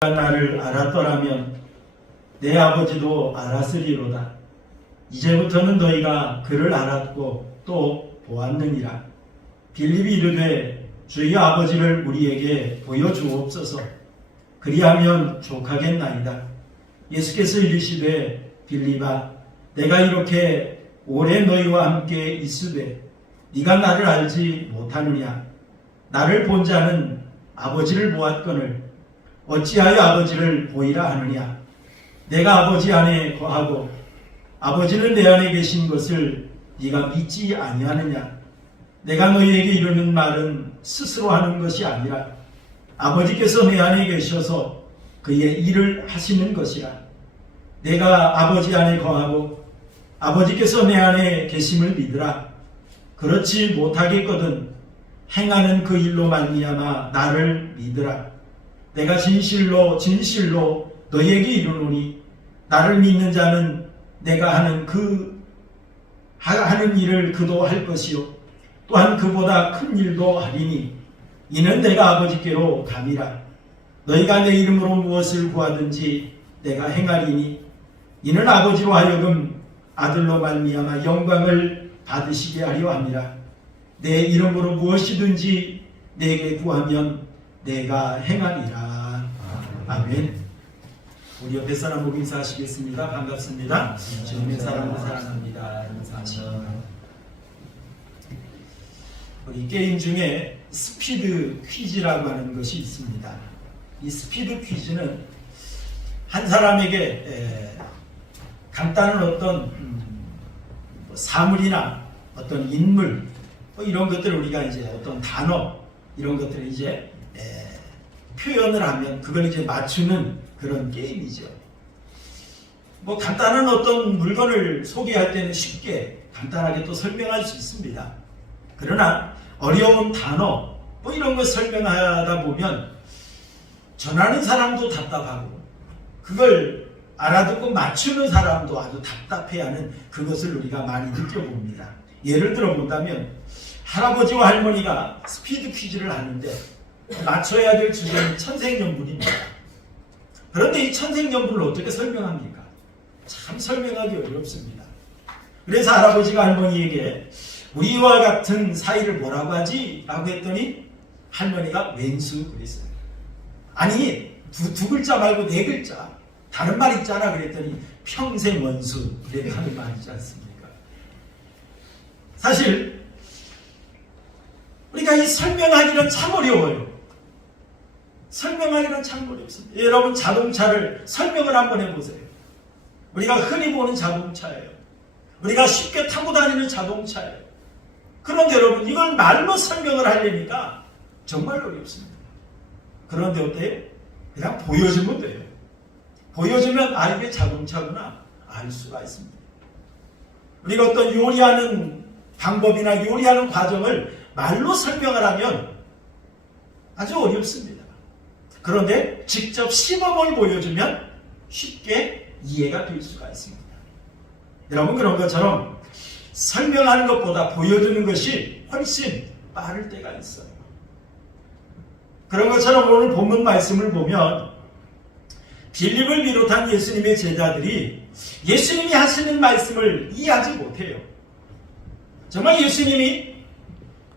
나를 알았더라면 내 아버지도 알았으리로다. 이제부터는 너희가 그를 알았고 또 보았느니라. 빌립이 이르되 주의 아버지를 우리에게 보여주옵소서. 그리하면 족하겠나이다. 예수께서 이르시되 빌립아, 내가 이렇게 오래 너희와 함께 있으되 네가 나를 알지 못하느냐? 나를 본 자는 아버지를 보았거늘 어찌하여 아버지를 보이라 하느냐? 내가 아버지 안에 거하고 아버지는 내 안에 계신 것을 네가 믿지 아니하느냐? 내가 너희에게 이르는 말은 스스로 하는 것이 아니라 아버지께서 내 안에 계셔서 그의 일을 하시는 것이라. 내가 아버지 안에 거하고 아버지께서 내 안에 계심을 믿으라. 그렇지 못하겠거든 행하는 그 일로 말미암아 나를 믿으라. 내가 진실로 너희에게 이르노니 나를 믿는 자는 내가 하는 일을 그도 할 것이요 또한 그보다 큰 일도 하리니 이는 내가 아버지께로 감이라. 너희가 내 이름으로 무엇을 구하든지 내가 행하리니 이는 아버지로 하여금 아들로 말미암아 영광을 받으시게 하려 함이라. 내 이름으로 무엇이든지 내게 구하면 내가 행하리라. 아멘. 우리 옆에 사람 보고 인사하시겠습니다. 반갑습니다. 주님의 사랑을 사랑합니다. 인사하십니다. 우리 게임 중에 스피드 퀴즈라고 하는 것이 있습니다. 이 스피드 퀴즈는 한 사람에게 간단한 어떤 사물이나 어떤 인물 이런 것들을 우리가 이제 어떤 단어 이런 것들을 이제 표현을 하면 그걸 이제 맞추는 그런 게임이죠. 간단한 어떤 물건을 소개할 때는 쉽게 간단하게 또 설명할 수 있습니다. 그러나 어려운 단어 이런 것 설명하다 보면 전하는 사람도 답답하고 그걸 알아듣고 맞추는 사람도 아주 답답해하는 그것을 우리가 많이 느껴봅니다. 예를 들어 본다면 할아버지와 할머니가 스피드 퀴즈를 하는데 맞춰야 될 주제는 천생연분입니다. 그런데 이 천생연분을 어떻게 설명합니까? 참 설명하기 어렵습니다. 그래서 할아버지가 할머니에게 우리와 같은 사이를 뭐라고 하지? 라고 했더니 할머니가 왼수 그랬어요. 아니 두 글자 말고 네 글자 다른 말 있잖아 그랬더니 평생 원수 이렇게 하는 말 있지 않습니까? 사실 우리가 이 설명하기는 참 어려워요. 설명하기는 참 어렵습니다. 여러분 자동차를 설명을 한번 해보세요. 우리가 흔히 보는 자동차예요. 우리가 쉽게 타고 다니는 자동차예요. 그런데 여러분 이걸 말로 설명을 하려니까 정말 어렵습니다. 그런데 어때요? 그냥 보여주면 돼요. 보여주면 이게 자동차구나 알 수가 있습니다. 우리가 어떤 요리하는 방법이나 요리하는 과정을 말로 설명을 하면 아주 어렵습니다. 그런데 직접 시범을 보여주면 쉽게 이해가 될 수가 있습니다. 여러분 그런 것처럼 설명하는 것보다 보여주는 것이 훨씬 빠를 때가 있어요. 그런 것처럼 오늘 본문 말씀을 보면 빌립을 비롯한 예수님의 제자들이 예수님이 하시는 말씀을 이해하지 못해요. 정말 예수님이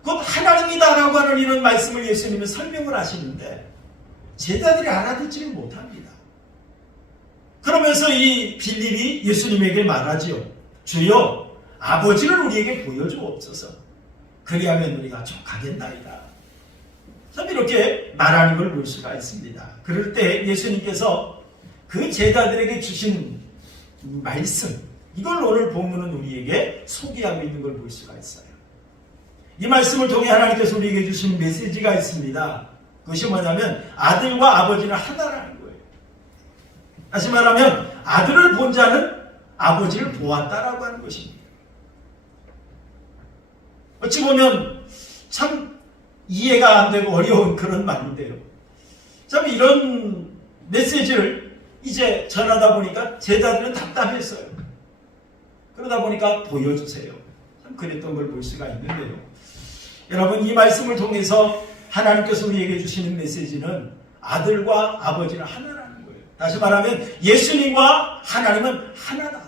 곧 하나님이다라고 하는 이런 말씀을 예수님은 설명을 하시는데 제자들이 알아듣지를 못합니다. 그러면서 이 빌립이 예수님에게 말하지요. 주여 아버지를 우리에게 보여주옵소서. 그리하면 우리가 족하겠나이다. 참 이렇게 말하는 걸 볼 수가 있습니다. 그럴 때 예수님께서 그 제자들에게 주신 말씀 이걸 오늘 본문은 우리에게 소개하고 있는 걸 볼 수가 있어요. 이 말씀을 통해 하나님께서 우리에게 주신 메시지가 있습니다. 그것이 뭐냐면 아들과 아버지는 하나라는 거예요. 다시 말하면 아들을 본 자는 아버지를 보았다라고 하는 것입니다. 어찌 보면 참 이해가 안 되고 어려운 그런 말인데요. 참 이런 메시지를 이제 전하다 보니까 제자들은 답답했어요. 그러다 보니까 보여주세요. 참 그랬던 걸 볼 수가 있는데요. 여러분 이 말씀을 통해서 하나님께서 우리에게 주시는 메시지는 아들과 아버지는 하나라는 거예요. 다시 말하면 예수님과 하나님은 하나다.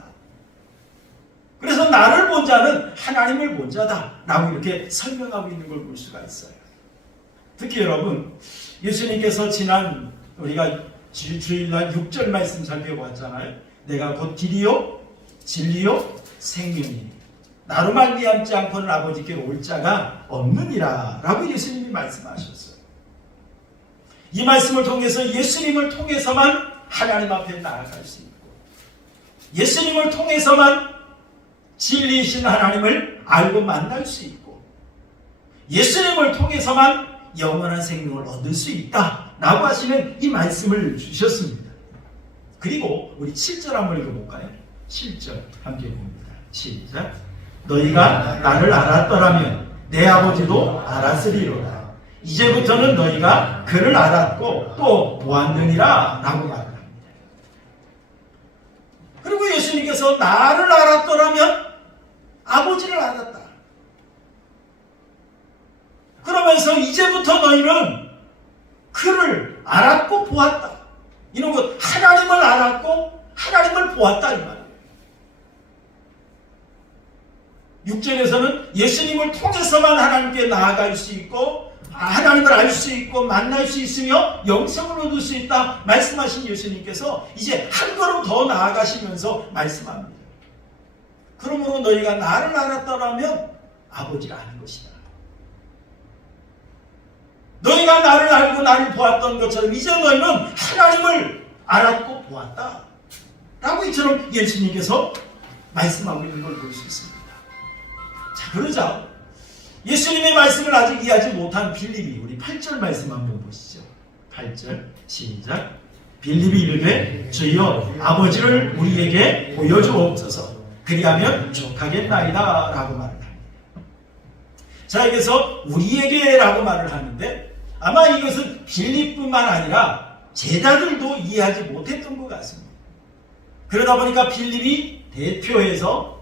그래서 나를 본 자는 하나님을 본 자다 라고 이렇게 설명하고 있는 걸 볼 수가 있어요. 특히 여러분, 예수님께서 지난 우리가 주일날 6절 말씀 살펴봤잖아요. 내가 곧 길이요 진리요 생명이니 나로 말미암지 않고는 아버지께로 올 자가 없느니라 라고 예수님이 말씀하셨어요. 이 말씀을 통해서 예수님을 통해서만 하나님 앞에 나아갈 수 있고, 예수님을 통해서만 진리이신 하나님을 알고 만날 수 있고, 예수님을 통해서만 영원한 생명을 얻을 수 있다 라고 하시는 이 말씀을 주셨습니다. 그리고 우리 7절 한번 읽어볼까요? 7절 함께 봅니다. 시작. 너희가 나를 알았더라면 내 아버지도 알았으리로다. 이제부터는 너희가 그를 알았고 또 보았느니라 라고 말합니다. 그리고 예수님께서 나를 알았더라면 아버지를 알았다. 그러면서 이제부터 너희는 그를 알았고 보았다. 이런 것, 하나님을 알았고 하나님을 보았다 이 말이에요. 6절에서는 예수님을 통해서만 하나님께 나아갈 수 있고 하나님을 알 수 있고 만날 수 있으며 영생을 얻을 수 있다 말씀하신 예수님께서 이제 한 걸음 더 나아가시면서 말씀합니다. 그러므로 너희가 나를 알았더라면 아버지를 아는 것이다. 너희가 나를 알고 나를 보았던 것처럼 이제 너희는 하나님을 알았고 보았다 라고 이처럼 예수님께서 말씀하고 있는 걸 볼 수 있습니다. 자, 그러자 예수님의 말씀을 아직 이해하지 못한 빌립이, 우리 8절 말씀 한번 보시죠. 8절 시작. 빌립이 이르되 주여 아버지를 우리에게 보여주옵소서 그리하면 족하겠나이다 라고 말을 합니다. 자, 여기서 우리에게 라고 말을 하는데 아마 이것은 빌립뿐만 아니라 제자들도 이해하지 못했던 것 같습니다. 그러다 보니까 빌립이 대표해서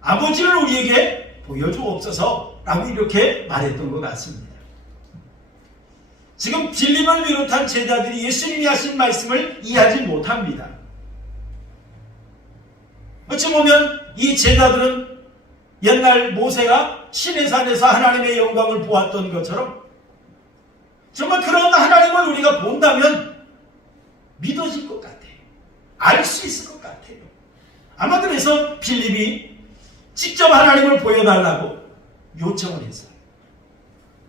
아버지를 우리에게 보여주옵소서 라고 이렇게 말했던 것 같습니다. 지금 빌립을 비롯한 제자들이 예수님이 하신 말씀을 이해하지 못합니다. 어찌 보면 이 제자들은 옛날 모세가 시내산에서 하나님의 영광을 보았던 것처럼 정말 그런 하나님을 우리가 본다면 믿어질 것 같아요. 알 수 있을 것 같아요. 아마 그래서 빌립이 직접 하나님을 보여달라고 요청을 했어요.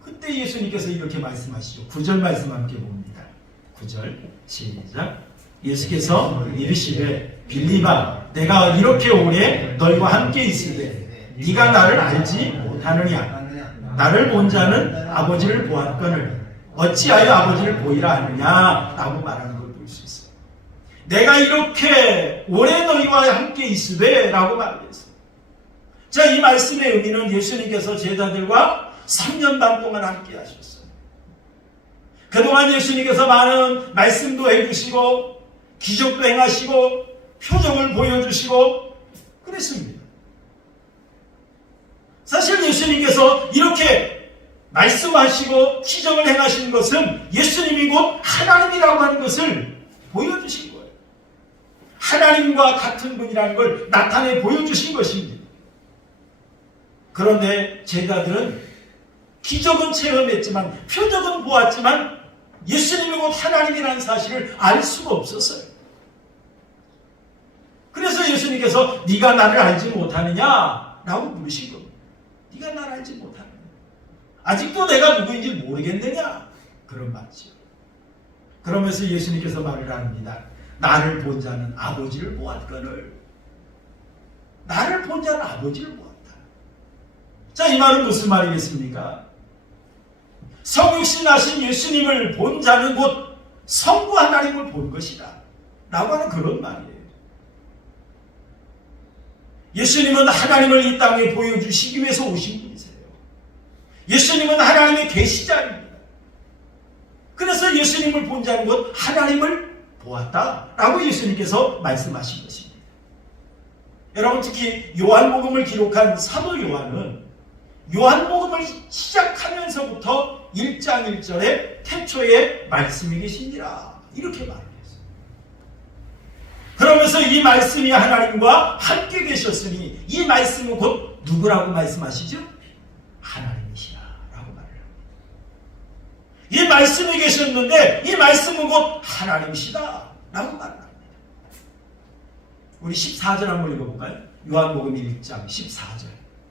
그때 예수님께서 이렇게 말씀하시죠. 9절 말씀 함께 봅니다. 9절 시작. 예수께서 이르시되 빌립아 내가 이렇게 오래 너희와 함께 있으되 네가 나를 알지 못하느냐. 나를 본 자는 아버지를 보았거늘 어찌하여 아버지를 보이라 하느냐 라고 말하는 걸 볼 수 있어요. 내가 이렇게 오래 너희와 함께 있으되 라고 말했어요. 자, 이 말씀의 의미는 예수님께서 제자들과 3년 반 동안 함께 하셨어요. 그동안 예수님께서 많은 말씀도 해주시고 기적도 행하시고 표적을 보여주시고 그랬습니다. 사실 예수님께서 이렇게 말씀하시고 기적을 행하신 것은 예수님이 곧 하나님이라고 하는 것을 보여주신 거예요. 하나님과 같은 분이라는 걸 나타내 보여주신 것입니다. 그런데 제자들은 기적은 체험했지만 표적은 보았지만 예수님이 곧 하나님이라는 사실을 알 수가 없었어요. 그래서 예수님께서 네가 나를 알지 못하느냐 라고 물으신 겁니다. 네가 나를 알지 못하느냐, 아직도 내가 누구인지 모르겠느냐, 그런 말이죠. 그러면서 예수님께서 말을 합니다. 나를 본 자는 아버지를 보았거늘. 나를 본 자는 아버지를 보았다. 자, 이 말은 무슨 말이겠습니까? 성육신 하신 예수님을 본 자는 곧 성부 하나님을 본 것이다 라고 하는 그런 말이에요. 예수님은 하나님을 이 땅에 보여주시기 위해서 오신 분이세요. 예수님은 하나님의 계시자입니다. 그래서 예수님을 본 자는 곧 하나님을 보았다라고 예수님께서 말씀하신 것입니다. 여러분, 특히 요한복음을 기록한 사도 요한은 요한복음을 시작하면서부터 1장 1절에 태초에 말씀이 계시니라 이렇게 말을 했어요. 그러면서 이 말씀이 하나님과 함께 계셨으니 이 말씀은 곧 누구라고 말씀하시죠? 하나님이시라 라고 말을 합니다. 이 말씀이 계셨는데 이 말씀은 곧 하나님이시다 라고 말을 합니다. 우리 14절 한번 읽어볼까요? 요한복음 1장 14절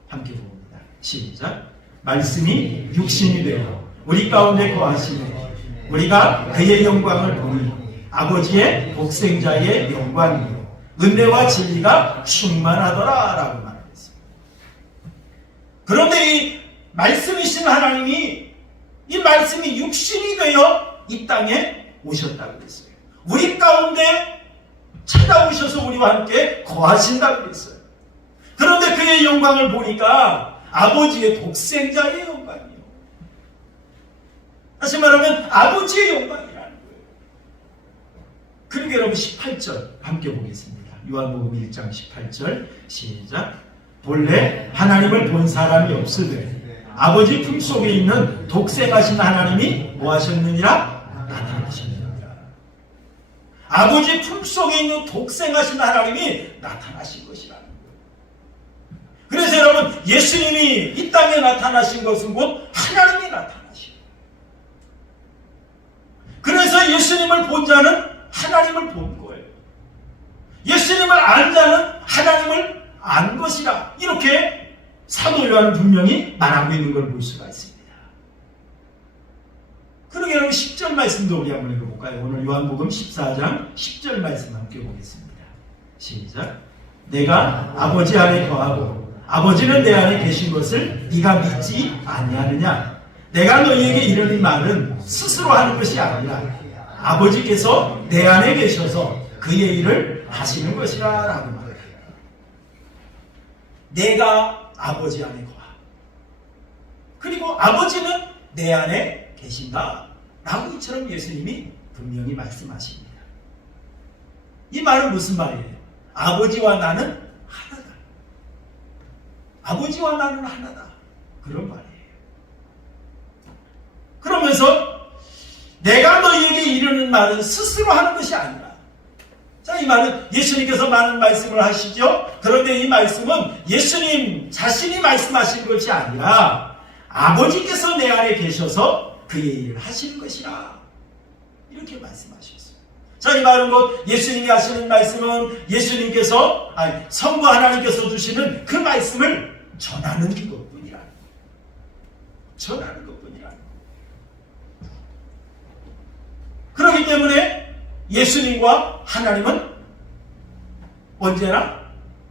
함께 봅니다. 시작. 말씀이 육신이 되어 우리 가운데 거하시네 우리가 그의 영광을 보니 아버지의 독생자의 영광이요 은혜와 진리가 충만하더라 라고 말했습니다. 그런데 이 말씀이신 하나님이 이 말씀이 육신이 되어 이 땅에 오셨다고 했어요. 우리 가운데 찾아오셔서 우리와 함께 거하신다고 했어요. 그런데 그의 영광을 보니까 아버지의 독생자의 영광이요. 다시 말하면 아버지의 영광이라는 거예요. 그러니까 여러분 18절 함께 보겠습니다. 요한복음 1장 18절 시작. 본래 하나님을 본 사람이 없으되 아버지 품속에 있는 독생하신 하나님이 뭐 하셨느니라? 나타나셨느니라. 아버지 품속에 있는 독생하신 하나님이 나타나신 것이라는 거예요. 그래서 여러분 예수님이 이 땅에 나타나신 것은 곧 하나님이 나타나신 거예요. 그래서 예수님을 본 자는 하나님을 본 거예요. 예수님을 안 자는 하나님을 안 것이라 이렇게 사도 요한은 분명히 말하고 있는 걸 볼 수가 있습니다. 그러게 여러분 10절 말씀도 우리 한번 읽어볼까요? 오늘 요한복음 14장 10절 말씀 함께 보겠습니다. 시작. 내가 아버지 안에 거하고 아버지는 내 안에 계신 것을 네가 믿지 아니하느냐? 내가 너희에게 이르는 말은 스스로 하는 것이 아니라 아버지께서 내 안에 계셔서 그의 일을 하시는 것이라 라고 말해요. 내가 아버지 안에 거하 그리고 아버지는 내 안에 계신다 라고 이처럼 예수님이 분명히 말씀하십니다. 이 말은 무슨 말이에요? 아버지와 나는 하나다. 아버지와 나는 하나다. 그런 말이에요. 그러면서 내가 너희에게 이르는 말은 스스로 하는 것이 아니라, 자, 이 말은 예수님께서 많은 말씀을 하시죠. 그런데 이 말씀은 예수님 자신이 말씀하신 것이 아니라 아버지께서 내 안에 계셔서 그의 일을 하시는 것이라 이렇게 말씀하셨어요. 자, 이 말은 곧 예수님이 하시는 말씀은 예수님께서 성부 하나님께서 주시는 그 말씀을 전하는 것뿐이라. 전하는 것뿐이라. 그렇기 때문에 예수님과 하나님은 언제나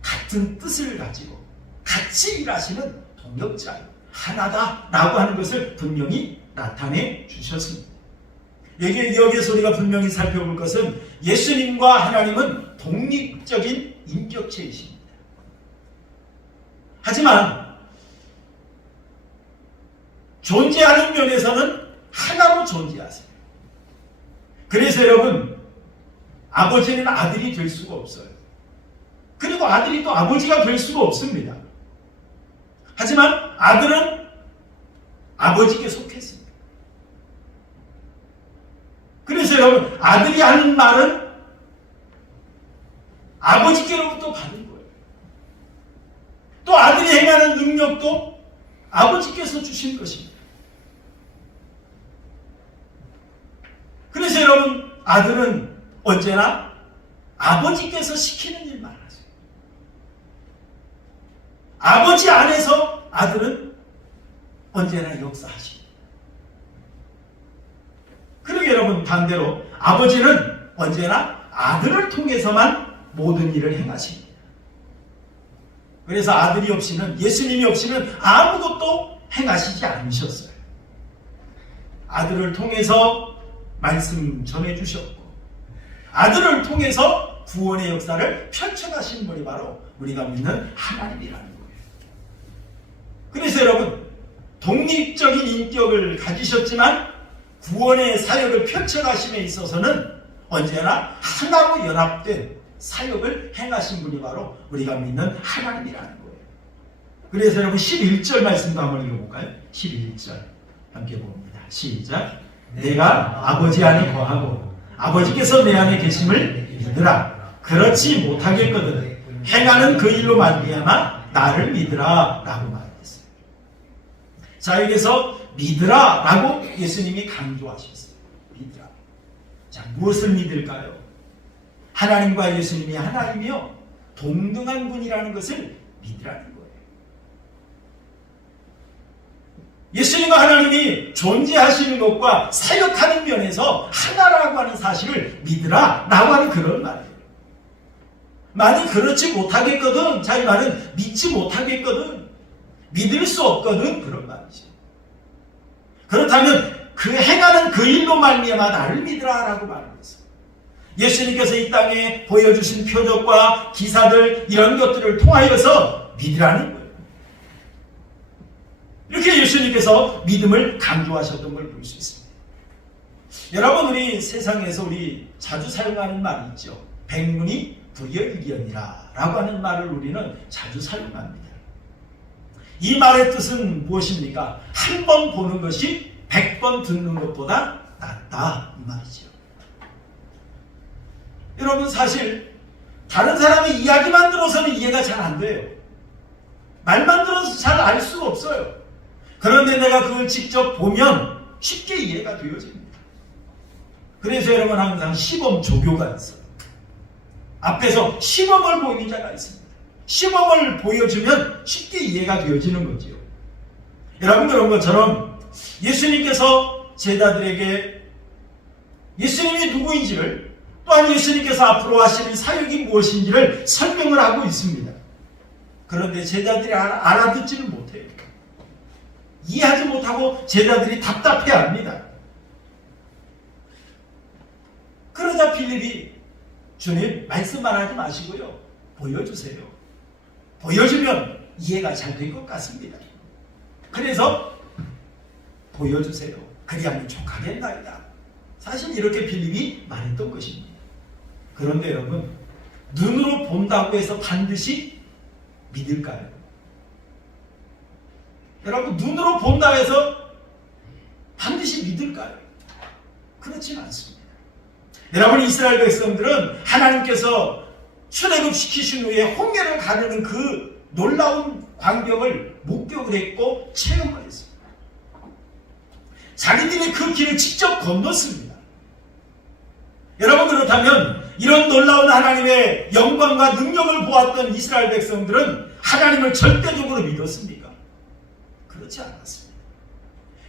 같은 뜻을 가지고 같이 일하시는 동역자 하나다라고 하는 것을 분명히 나타내 주셨습니다. 여기에서 우리가 분명히 살펴볼 것은 예수님과 하나님은 독립적인 인격체이십니다. 하지만 존재하는 면에서는 하나로 존재하세요. 그래서 여러분, 아버지는 아들이 될 수가 없어요. 그리고 아들이 또 아버지가 될 수가 없습니다. 하지만 아들은 아버지께 속했습니다. 그래서 여러분, 아들이 하는 말은 아버지께로부터 받은 거예요. 또 아들이 행하는 능력도 아버지께서 주신 것입니다. 그래서 여러분, 아들은 언제나 아버지께서 시키는 일만 하세요. 아버지 안에서 아들은 언제나 역사하십니다. 그러게 여러분, 반대로 아버지는 언제나 아들을 통해서만 모든 일을 행하십니다. 그래서 아들이 없이는, 예수님이 없이는 아무것도 행하시지 않으셨어요. 아들을 통해서 말씀 전해주셨고, 아들을 통해서 구원의 역사를 펼쳐가신 분이 바로 우리가 믿는 하나님이라는 거예요. 그래서 여러분, 독립적인 인격을 가지셨지만 구원의 사역을 펼쳐가심에 있어서는 언제나 하나로 연합된 사역을 행하신 분이 바로 우리가 믿는 하나님이라는 거예요. 그래서 여러분 11절 말씀도 한번 읽어볼까요? 11절 함께 봅니다. 시작. 내가 아버지 안에 거하고 아버지께서 내 안에 계심을 믿으라. 그렇지 못하겠거든 행하는 그 일로 말미암아 나를 믿으라 라고 말했어요. 자, 여기서 믿으라 라고 예수님이 강조하셨어요. 믿으라. 자, 무엇을 믿을까요? 하나님과 예수님이 하나이며 동등한 분이라는 것을 믿으라는 거예요. 예수님과 하나님이 존재하시는 것과 사역하는 면에서 하나라고 하는 사실을 믿으라 라고 하는 그런 말이에요. 만약 그렇지 못하겠거든, 자, 이 말은 믿지 못하겠거든, 믿을 수 없거든, 그런 말이죠. 그렇다면 그 행하는 그 일로 말미암아 나를 믿으라 라고 말했어요. 예수님께서 이 땅에 보여주신 표적과 기사들 이런 것들을 통하여서 믿으라는 거예요. 이렇게 예수님께서 믿음을 강조하셨던 걸 볼 수 있습니다. 여러분, 우리 세상에서 우리 자주 사용하는 말이 있죠. 백문이 불여일견이라 라고 하는 말을 우리는 자주 사용합니다. 이 말의 뜻은 무엇입니까? 한 번 보는 것이 100번 듣는 것보다 낫다, 이 말이죠. 여러분, 사실 다른 사람의 이야기만 들어서는 이해가 잘 안 돼요. 말만 들어서 잘 알 수가 없어요. 그런데 내가 그걸 직접 보면 쉽게 이해가 되어집니다. 그래서 여러분, 항상 시범 조교가 있어요. 앞에서 시범을 보이는 자가 있습니다. 시범을 보여주면 쉽게 이해가 되어지는 거죠. 여러분, 그런 것처럼 예수님께서 제자들에게 예수님이 누구인지를, 또한 예수님께서 앞으로 하시는 사역이 무엇인지를 설명을 하고 있습니다. 그런데 제자들이 알아듣지를 못해요. 이해하지 못하고 제자들이 답답해합니다. 그러자 빌립이 주님, 말씀만 하지 마시고요, 보여주세요. 보여주면 이해가 잘 될 것 같습니다. 그래서 보여주세요. 그리하면 족하겠나이다. 사실 이렇게 빌립이 말했던 것입니다. 그런데 여러분, 눈으로 본다고 해서 반드시 믿을까요? 여러분, 눈으로 본다고 해서 반드시 믿을까요? 그렇지는 않습니다. 여러분, 이스라엘 백성들은 하나님께서 출애굽시키신 후에 홍해를 가르는 그 놀라운 광경을 목격을 했고 체험을 했습니다. 자기들이 그 길을 직접 건넜습니다. 여러분, 그렇다면 이런 놀라운 하나님의 영광과 능력을 보았던 이스라엘 백성들은 하나님을 절대적으로 믿었습니까? 그렇지 않았습니다.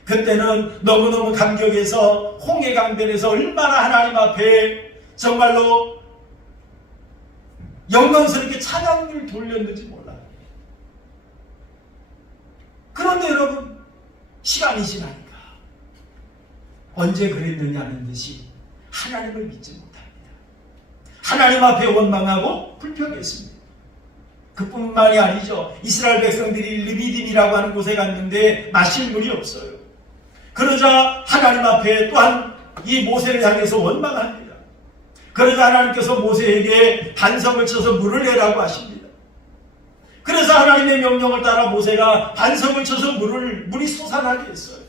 그때는 너무너무 감격해서 홍해강변에서 얼마나 하나님 앞에 정말로 영광스럽게 찬양을 돌렸는지 몰라요. 그런데 여러분, 시간이 지나니까 언제 그랬느냐는 듯이 하나님을 믿지 못합니다. 하나님 앞에 원망하고 불평했습니다. 그뿐만이 아니죠. 이스라엘 백성들이 르비딤이라고 하는 곳에 갔는데 마실 물이 없어요. 그러자 하나님 앞에 또한 이 모세를 향해서 원망합니다. 그러자 하나님께서 모세에게 반석을 쳐서 물을 내라고 하십니다. 그래서 하나님의 명령을 따라 모세가 반석을 쳐서 물이 솟아나게 했어요.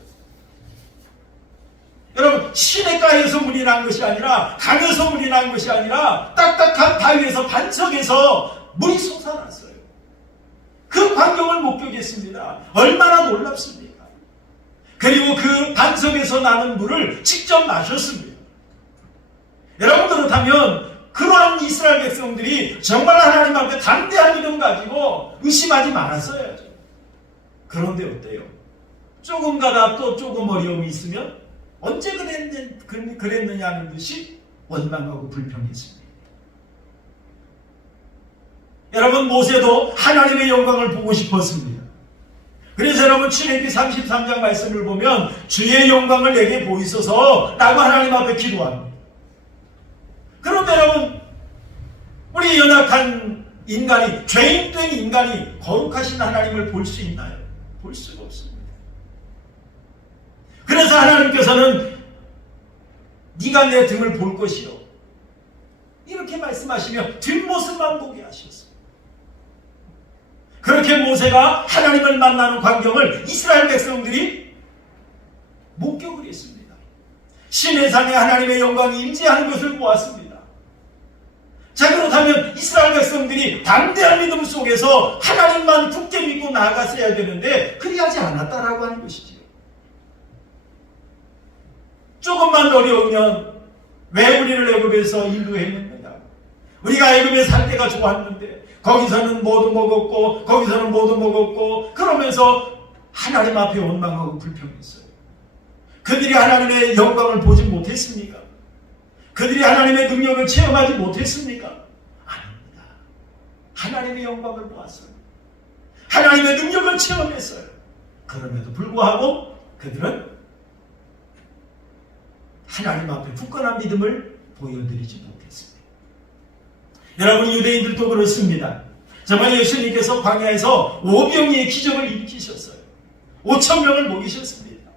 여러분, 시냇가에서 물이 난 것이 아니라, 강에서 물이 난 것이 아니라 딱딱한 바위에서 반석에서 물이 솟아났어요. 그 광경을 목격했습니다. 얼마나 놀랍습니까? 그리고 그 반석에서 나는 물을 직접 마셨습니다. 여러분, 그렇다면 그러한 이스라엘 백성들이 정말 하나님 앞에 담대한 믿음 가지고 의심하지 말았어야죠. 그런데 어때요? 조금 가다 또 조금 어려움이 있으면 언제 그랬느냐는 듯이 원망하고 불평했습니다. 여러분, 모세도 하나님의 영광을 보고 싶었습니다. 그래서 여러분, 출애굽기 33장 말씀을 보면 주의 영광을 내게 보이소서 라고 하나님 앞에 기도합니다. 그런데 여러분, 우리 연약한 인간이, 죄인된 인간이 거룩하신 하나님을 볼 수 있나요? 볼 수가 없습니다. 그래서 하나님께서는 네가 내 등을 볼 것이요, 이렇게 말씀하시며 뒷모습만 보게 하셨습니다. 그렇게 모세가 하나님을 만나는 광경을 이스라엘 백성들이 목격을 했습니다. 시내산에 하나님의 영광이 임재하는 것을 보았습니다. 자, 그렇다면 이스라엘 백성들이 담대한 믿음 속에서 하나님만 굳게 믿고 나아갔어야 되는데 그리하지 않았다라고 하는 것이지요. 조금만 어려우면 왜 우리를 애굽에서 인도했느냐? 우리가 애굽에 살 때가 좋았는데 거기서는 모두 먹었고 거기서는 모두 먹었고 그러면서 하나님 앞에 원망하고 불평했어요. 그들이 하나님의 영광을 보지 못했습니까? 그들이 하나님의 능력을 체험하지 못했습니까? 아닙니다. 하나님의 영광을 보았어요. 하나님의 능력을 체험했어요. 그럼에도 불구하고 그들은 하나님 앞에 굳건한 믿음을 보여드리지 못했습니다. 여러분, 유대인들도 그렇습니다. 정말 예수님께서 광야에서 오병이의 기적을 일으키셨어요. 5,000명을 먹이셨습니다.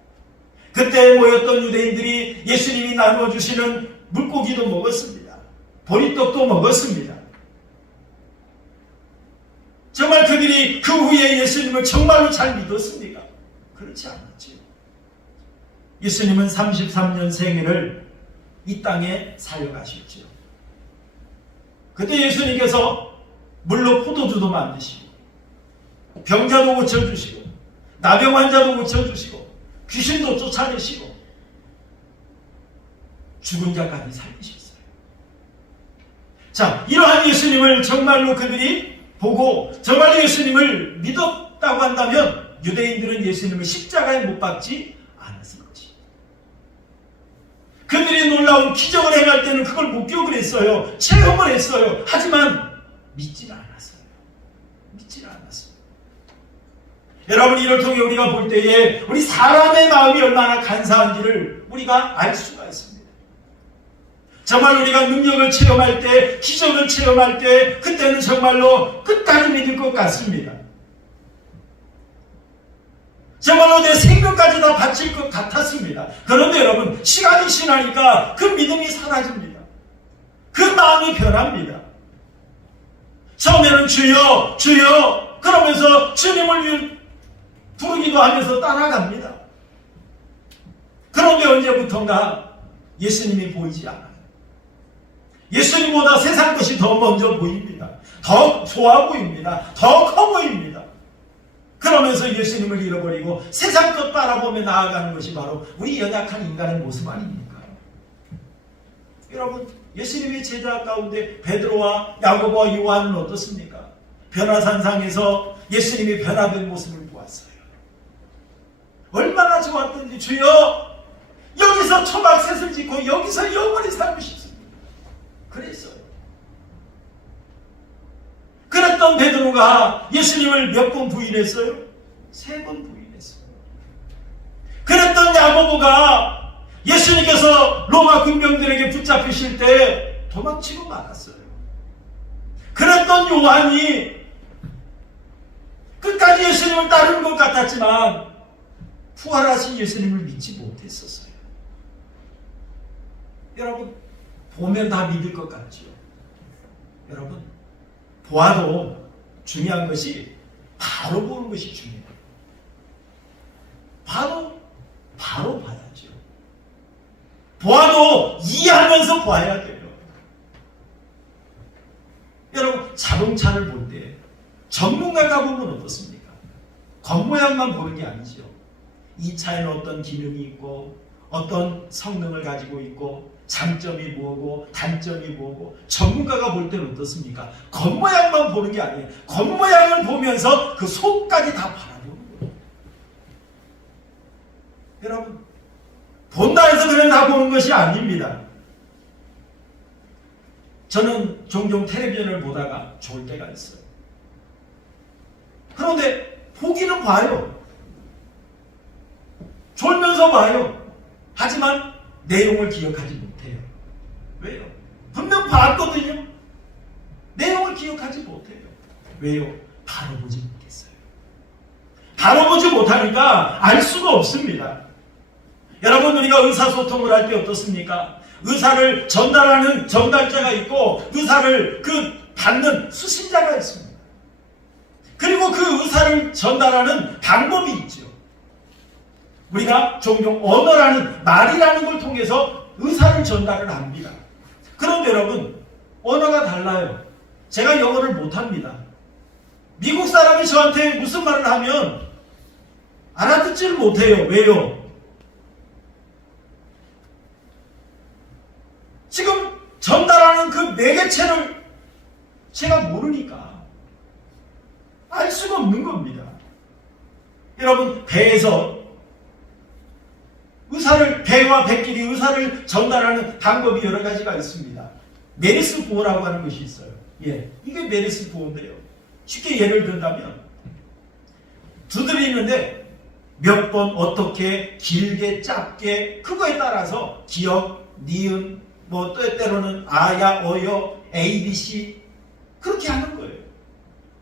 그때 모였던 유대인들이 예수님이 나눠주시는 물고기도 먹었습니다. 보리떡도 먹었습니다. 정말 그들이 그 후에 예수님을 정말로 잘 믿었습니까? 그렇지 않았죠. 예수님은 33년 생애를 이 땅에 사역하셨죠. 그때 예수님께서 물로 포도주도 만드시고 병자도 고쳐주시고 나병 환자도 고쳐주시고 귀신도 쫓아내시고 죽은 자까지 살리셨어요. 자, 이러한 예수님을 정말로 그들이 보고 정말로 예수님을 믿었다고 한다면 유대인들은 예수님을 십자가에 못 박지 않았을 것이. 그들이 놀라운 기적을 행할 때는 그걸 목격을 했어요. 체험을 했어요. 하지만 믿지는 않았어요. 믿지는 않았어요. 여러분, 이를 통해 우리가 볼 때에 우리 사람의 마음이 얼마나 간사한지를 우리가 알 수가 있습니다. 정말 우리가 능력을 체험할 때, 기적을 체험할 때 그때는 정말로 끝까지 믿을 것 같습니다. 정말로 내 생명까지 다 바칠 것 같았습니다. 그런데 여러분, 시간이 지나니까 그 믿음이 사라집니다. 그 마음이 변합니다. 처음에는 주여 주여 그러면서 주님을 부르기도 하면서 따라갑니다. 그런데 언제부턴가 예수님이 보이지 않아요. 예수님보다 세상 것이 더 먼저 보입니다. 더 좋아 보입니다. 더 커 보입니다. 그러면서 예수님을 잃어버리고 세상 것 바라보며 나아가는 것이 바로 우리 연약한 인간의 모습 아닙니까? 여러분, 예수님의 제자 가운데 베드로와 야고보와 요한은 어떻습니까? 변화산상에서 예수님이 변화된 모습을 보았어요. 얼마나 좋았던지, 주여 여기서 초막셋을 짓고 여기서 영원히 살고 싶습니다. 그랬어요. 그랬던 베드로가 예수님을 몇 번 부인했어요? 3번 부인했어요. 그랬던 야고보가 예수님께서 로마 군병들에게 붙잡히실 때 도망치고 말았어요. 그랬던 요한이 끝까지 예수님을 따르는 것 같았지만 부활하신 예수님을 믿지 못했었어요. 여러분, 보면 다 믿을 것 같지요. 여러분, 보아도 중요한 것이 바로 보는 것이 중요해요. 바로 봐야죠. 보아도 이해하면서 봐야 돼요. 여러분, 자동차를 볼 때 전문가가 보면 어떻습니까? 겉모양만 보는 게 아니죠. 이 차에는 어떤 기능이 있고 어떤 성능을 가지고 있고 장점이 뭐고 단점이 뭐고 전문가가 볼 때는 어떻습니까? 겉모양만 보는 게 아니에요. 겉모양을 보면서 그 속까지 다 바라보는 거예요. 여러분, 본다 해서 그냥 다 보는 것이 아닙니다. 저는 종종 텔레비전을 보다가 좋을 때가 있어요. 그런데 보기는 봐요. 졸면서 봐요. 하지만 내용을 기억하지 못해요. 왜요? 분명 봤거든요. 내용을 기억하지 못해요. 왜요? 바로 보지 못했어요. 바로 보지 못하니까 알 수가 없습니다. 여러분, 우리가 의사소통을 할 때 어떻습니까? 의사를 전달하는 전달자가 있고 의사를 받는 수신자가 있습니다. 그리고 그 의사를 전달하는 방법이 있죠. 우리가 종종 언어라는 말이라는 걸 통해서 의사를 전달을 합니다. 그런데 여러분, 언어가 달라요. 제가 영어를 못합니다. 미국 사람이 저한테 무슨 말을 하면 알아듣지를 못해요. 왜요? 지금 전달하는 그 매개체를 제가 모르니까 알 수가 없는 겁니다. 여러분, 배에서 배와 배끼리 의사를 전달하는 방법이 여러 가지가 있습니다. 메르스 부호라고 하는 것이 있어요. 예, 이게 메르스 부호인데요. 쉽게 예를 든다면 두들이 있는데 몇 번 어떻게 길게 짧게 그거에 따라서 기역, 니은, 뭐 때로는 아야, 어여, A, B, C 그렇게 하는 거예요.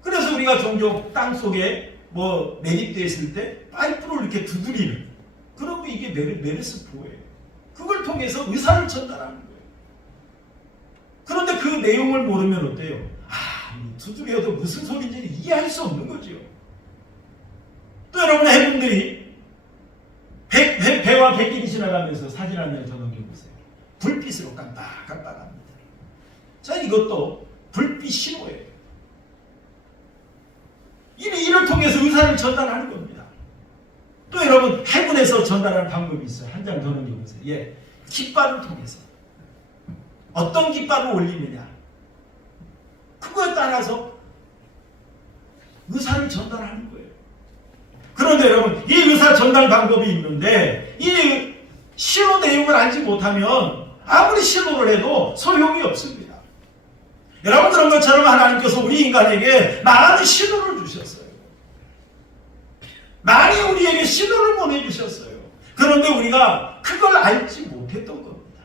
그래서 우리가 종종 땅속에 뭐 매립되어 있을 때 파이프로 이렇게 두드리는 그런 게 이게 메르스 부호예요. 그걸 통해서 의사를 전달하는 거예요. 그런데 그 내용을 모르면 어때요? 두드려도 무슨 소리인지 이해할 수 없는 거죠. 또 여러분, 해군들이 배와 배끼리 지나가면서 사진 한 장 더 넘겨보세요. 불빛으로 깜빡깜빡합니다. 자, 이것도 불빛 신호예요. 이를 통해서 의사를 전달하는 겁니다. 또 여러분, 해군에서 전달하는 방법이 있어요. 한 장 더 넘겨보세요. 예, 깃발을 통해서 어떤 깃발을 올리느냐 그거에 따라서 의사를 전달하는 거예요. 그런데 여러분, 이 의사 전달 방법이 있는데 이 신호 내용을 알지 못하면 아무리 신호를 해도 소용이 없습니다. 여러분, 그런 것처럼 하나님께서 우리 인간에게 많은 신호를 주셨어요. 많이 우리에게 신호를 보내주셨어요. 그런데 우리가 그걸 알지 못했던 겁니다.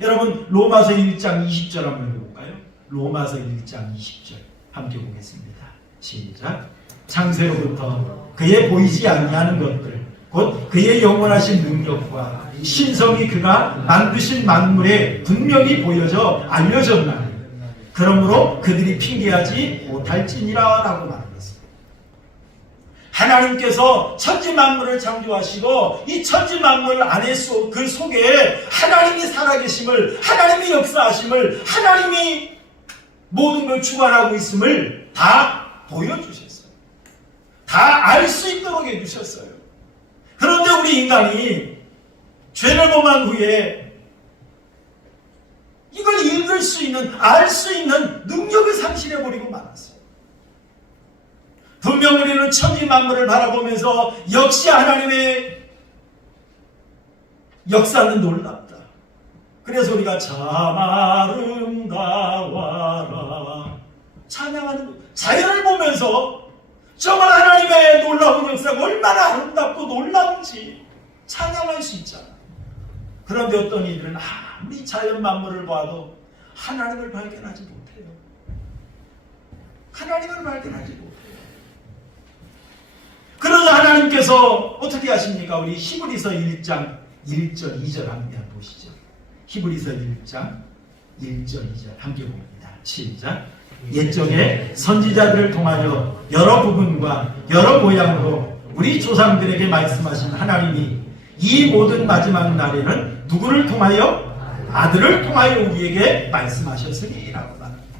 여러분, 로마서 1장 20절 한번 해볼까요? 로마서 1장 20절 함께 보겠습니다. 시작. 창세로부터 그의 보이지 아니하는 것들 곧 그의 영원하신 능력과 신성이 그가 만드신 만물에 분명히 보여져 알려졌나니 그러므로 그들이 핑계하지 못할지니라 라고 말했습니다. 하나님께서 천지 만물을 창조하시고 이 천지 만물 안에 그 속에 하나님이 살아계심을, 하나님이 역사하심을, 하나님이 모든 걸 주관하고 있음을 다 보여주셨어요. 다 알 수 있도록 해주셨어요. 그런데 우리 인간이 죄를 범한 후에 이걸 읽을 수 있는, 알 수 있는 능력을 상실해버리고 말았어요. 분명 우리는 천지 만물을 바라보면서 역시 하나님의 역사는 놀랍다. 그래서 우리가 참 아름다워라 찬양하는 거예요. 자연을 보면서 정말 하나님의 놀라운 역사가 얼마나 아름답고 놀라운지 찬양할 수 있잖아요. 그런데 어떤 이들은 아무리 자연 만물을 봐도 하나님을 발견하지 못해요. 하나님을 발견하지 못해요. 그러자 하나님께서 어떻게 하십니까? 우리 히브리서 1장 1절 2절 함께 보시죠. 히브리서 1장 1절 2절 함께 봅니다. 시작. 옛적에 선지자들을 통하여 여러 부분과 여러 모양으로 우리 조상들에게 말씀하신 하나님이 이 모든 마지막 날에는 누구를 통하여? 아들을 통하여 우리에게 말씀하셨으니 라고 말합니다.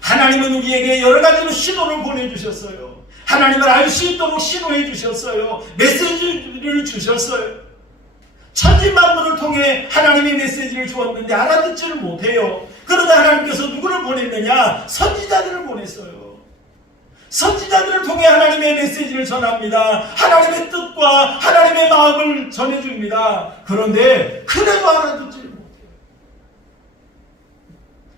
하나님은 우리에게 여러 가지로 신호를 보내주셨어요. 하나님을 알 수 있도록 신호해 주셨어요. 메시지를 주셨어요. 천지 만물을 통해 하나님의 메시지를 주었는데 알아듣지를 못해요. 그러다 하나님께서 누구를 보냈느냐? 선지자들을 보냈어요. 선지자들을 통해 하나님의 메시지를 전합니다. 하나님의 뜻과 하나님의 마음을 전해줍니다. 그런데 그래도 알아듣지를 못해요.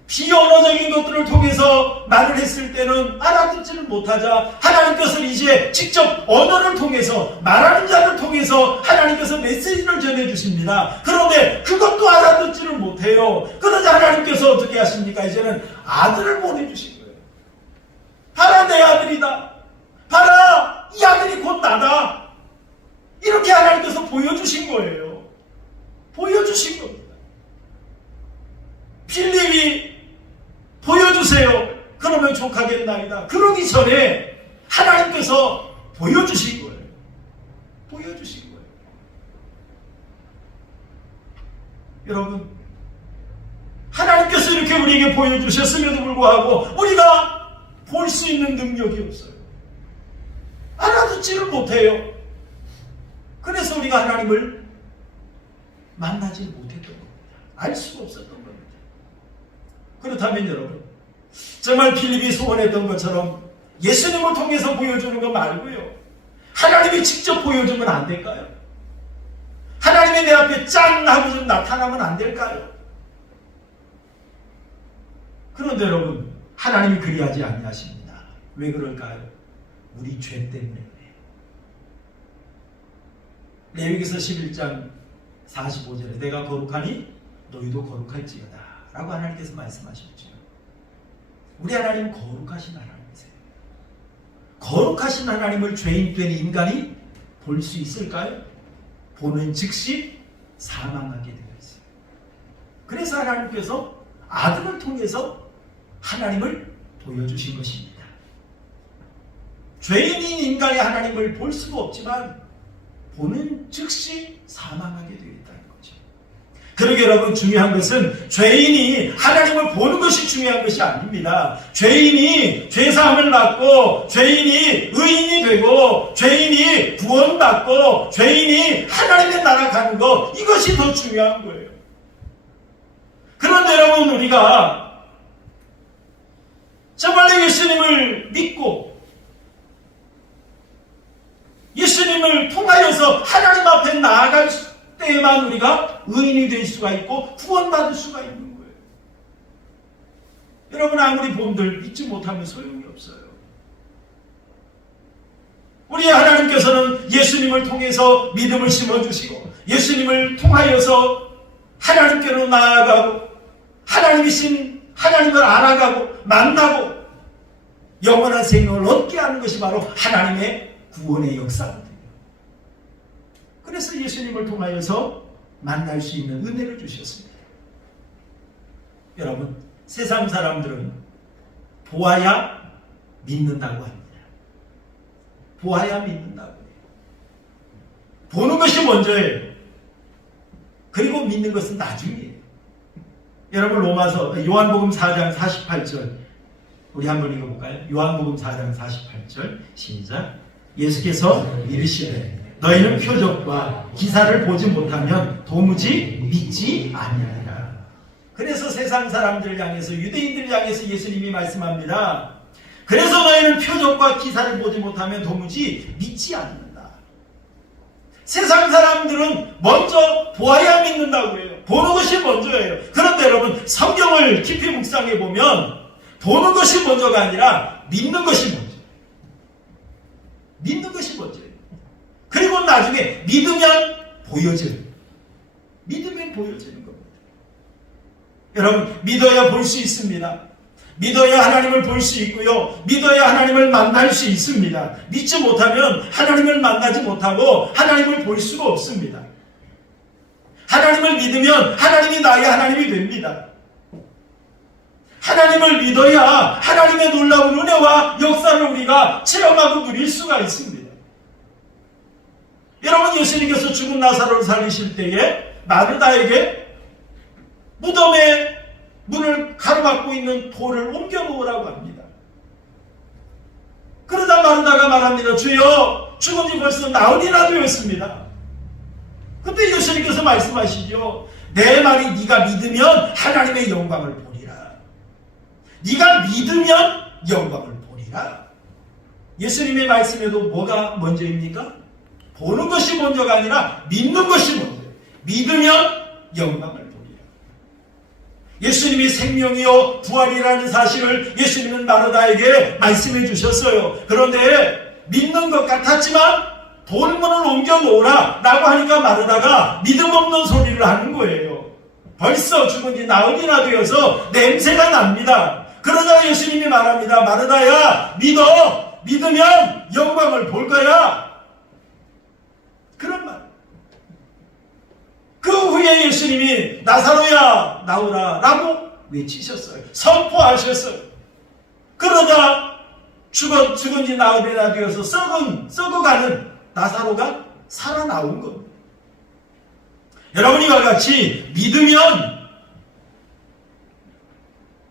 비언어적인 것들을 통해서 말을 했을 때는 알아듣지를 못하자 하나님께서 이제 직접 언어를 통해서 말하는 자를 통해서 하나님께서 메시지를 전해주십니다. 그런데 그것도 알아듣지를 못해요. 그러자 하나님께서 어떻게 하십니까? 이제는 아들을 보내주신 거예요. 봐라, 내 아들이다. 봐라, 이 아들이 곧 나다. 이렇게 하나님께서 보여주신 거예요. 보여주신 겁니다. 필립이 보여주세요. 그러면 족하겠나이다. 그러기 전에 하나님께서 보여주신 거예요. 우리에게 보여주셨음에도 불구하고 우리가 볼 수 있는 능력이 없어요. 알아듣지를 못해요. 그래서 우리가 하나님을 만나지 못했던 겁니다. 알 수가 없었던 겁니다. 그렇다면 여러분, 정말 필립이 소원했던 것처럼 예수님을 통해서 보여주는 거 말고요, 하나님이 직접 보여주면 안 될까요? 하나님이 내 앞에 짠 하고 좀 나타나면 안 될까요? 그런데 여러분, 하나님이 그리하지 아니하십니다. 왜 그럴까요? 우리 죄 때문에 그래요. 레위기서 11장 45절에 내가 거룩하니 너희도 거룩할지어다 라고 하나님께서 말씀하셨죠. 우리 하나님은 거룩하신 하나님이세요. 거룩하신 하나님을 죄인 된 인간이 볼 수 있을까요? 보는 즉시 사망하게 되어 있어요. 그래서 하나님께서 아들을 통해서 하나님을 보여주신 것입니다. 죄인인 인간이 하나님을 볼 수가 없지만 보는 즉시 사망하게 되어 있다는 거죠. 그러게 여러분, 중요한 것은 죄인이 하나님을 보는 것이 중요한 것이 아닙니다. 죄인이 죄사함을 받고 죄인이 의인이 되고 죄인이 구원받고 죄인이 하나님의 나라 가는 것, 이것이 더 중요한 거예요. 그런데 여러분, 우리가 정말로 예수님을 믿고 예수님을 통하여서 하나님 앞에 나아갈 때에만 우리가 의인이 될 수가 있고 구원받을 수가 있는 거예요. 여러분, 아무리 본들 믿지 못하면 소용이 없어요. 우리 하나님께서는 예수님을 통해서 믿음을 심어주시고 예수님을 통하여서 하나님께로 나아가고 하나님이신 하나님을 알아가고 만나고 영원한 생명을 얻게 하는 것이 바로 하나님의 구원의 역사거든요. 그래서 예수님을 통하여서 만날 수 있는 은혜를 주셨습니다. 여러분, 세상 사람들은 보아야 믿는다고 합니다. 보아야 믿는다고 해요. 보는 것이 먼저예요. 그리고 믿는 것은 나중이에요. 여러분, 요한복음 4장 48절 우리 한번 읽어볼까요? 요한복음 4장 48절 시작. 예수께서 이르시되 너희는 표적과 기사를 보지 못하면 도무지 믿지 아니하리라. 그래서 세상 사람들을 향해서, 유대인들을 향해서 예수님이 말씀합니다. 그래서 너희는 표적과 기사를 보지 못하면 도무지 믿지 않는다. 세상 사람들은 먼저 보아야 믿는다고 해요. 보는 것이 먼저예요. 그런데 여러분, 성경을 깊이 묵상해 보면 보는 것이 먼저가 아니라 믿는 것이 먼저. 믿는 것이 먼저예요. 그리고 나중에 믿으면 보여져요. 믿으면 보여지는 겁니다. 여러분, 믿어야 볼 수 있습니다. 믿어야 하나님을 볼 수 있고요. 믿어야 하나님을 만날 수 있습니다. 믿지 못하면 하나님을 만나지 못하고 하나님을 볼 수가 없습니다. 하나님을 믿으면 하나님이 나의 하나님이 됩니다. 하나님을 믿어야 하나님의 놀라운 은혜와 역사를 우리가 체험하고 누릴 수가 있습니다. 여러분, 예수님께서 죽은 나사로를 살리실 때에 마르다에게 무덤에 문을 가로막고 있는 돌을 옮겨 놓으라고 합니다. 그러다 마르다가 말합니다. 주여, 죽은 지 벌써 나흘이나 되었습니다. 그때 예수님께서 말씀하시죠. 내 말이 네가 믿으면 하나님의 영광을 보리라. 네가 믿으면 영광을 보리라. 예수님의 말씀에도 뭐가 먼저입니까? 보는 것이 먼저가 아니라 믿는 것이 먼저예요. 믿으면 영광을 보리라. 예수님이 생명이요 부활이라는 사실을 예수님은 마르다에게 말씀해 주셨어요. 그런데 믿는 것 같았지만 돌문을 옮겨 놓으라 라고 하니까 마르다가 믿음 없는 소리를 하는 거예요. 벌써 죽은 지 나흘이나 되어서 냄새가 납니다. 그러자 예수님이 말합니다. 마르다야, 믿으면 영광을 볼 거야. 그런 말. 그 후에 예수님이 나사로야 나오라 라고 외치셨어요. 선포하셨어요. 그러다 죽은 지 나흘이나 되어서 썩어가는 나사로가 살아나온 겁니다. 여러분, 이와 같이 믿으면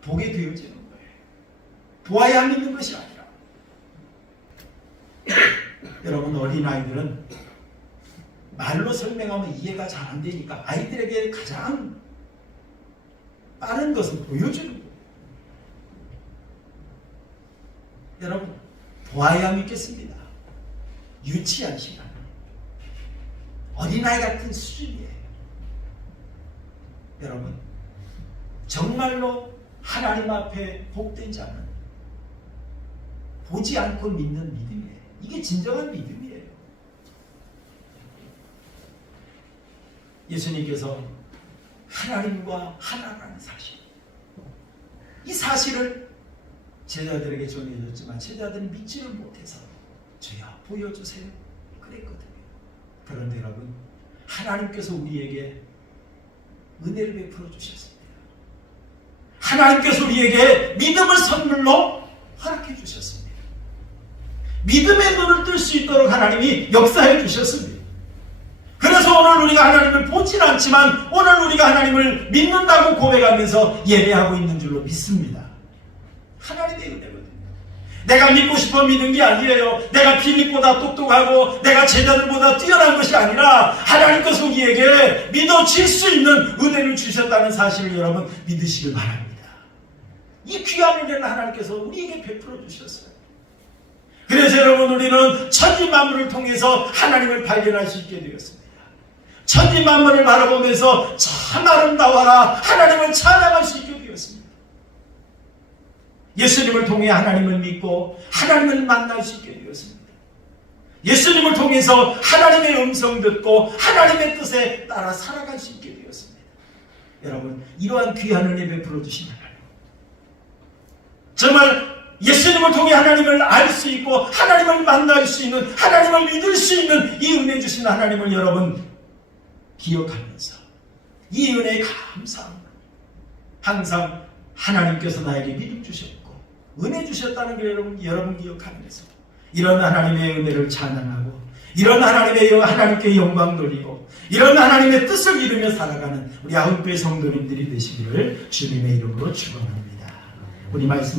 보게 되어지는 거예요. 보아야 믿는 것이 아니라. 여러분, 어린아이들은 말로 설명하면 이해가 잘 안 되니까 아이들에게 가장 빠른 것은 보여주는 거예요. 여러분, 보아야 믿겠습니다. 유치한 시간, 어린아이 같은 수준이에요. 여러분, 정말로 하나님 앞에 복된 자는 보지 않고 믿는 믿음이에요. 이게 진정한 믿음이에요. 예수님께서 하나님과 하나라는 사실, 이 사실을 제자들에게 전해줬지만 제자들은 믿지를 못해서 주여 보여주세요 그랬거든요. 그런데 여러분, 하나님께서 우리에게 은혜를 베풀어 주셨습니다. 하나님께서 우리에게 믿음을 선물로 허락해 주셨습니다. 믿음의 눈을 뜰 수 있도록 하나님이 역사해 주셨습니다. 그래서 오늘 우리가 하나님을 보진 않지만 오늘 우리가 하나님을 믿는다고 고백하면서 예배하고 있는 줄로 믿습니다. 하나님의 은혜거든요. 내가 믿고 싶어 믿는 게 아니에요. 내가 빌립보다 똑똑하고 내가 제자들보다 뛰어난 것이 아니라 하나님께서 우리에게 믿어질 수 있는 은혜를 주셨다는 사실을 여러분 믿으시길 바랍니다. 이 귀한 은혜를 하나님께서 우리에게 베풀어 주셨어요. 그래서 여러분, 우리는 천지만물을 통해서 하나님을 발견할 수 있게 되었습니다. 천지만물을 바라보면서 참 아름다워라 하나님을 찬양할 수 있게 되었습니다. 예수님을 통해 하나님을 믿고 하나님을 만날 수 있게 되었습니다. 예수님을 통해서 하나님의 음성 듣고 하나님의 뜻에 따라 살아갈 수 있게 되었습니다. 여러분, 이러한 귀한 은혜 베풀어 주신 하나님, 정말 예수님을 통해 하나님을 알 수 있고 하나님을 만날 수 있는, 하나님을 믿을 수 있는 이 은혜 주신 하나님을 여러분 기억하면서 이 은혜에 감사합니다. 항상 하나님께서 나에게 믿음 주셨고 은혜 주셨다는 걸 여러분 기억하면서 이런 하나님의 은혜를 찬양하고 이런 하나님께 영광 돌리고 이런 하나님의 뜻을 이루며 살아가는 우리 9배 성도님들이 되시기를 주님의 이름으로 축원합니다. 우리 말씀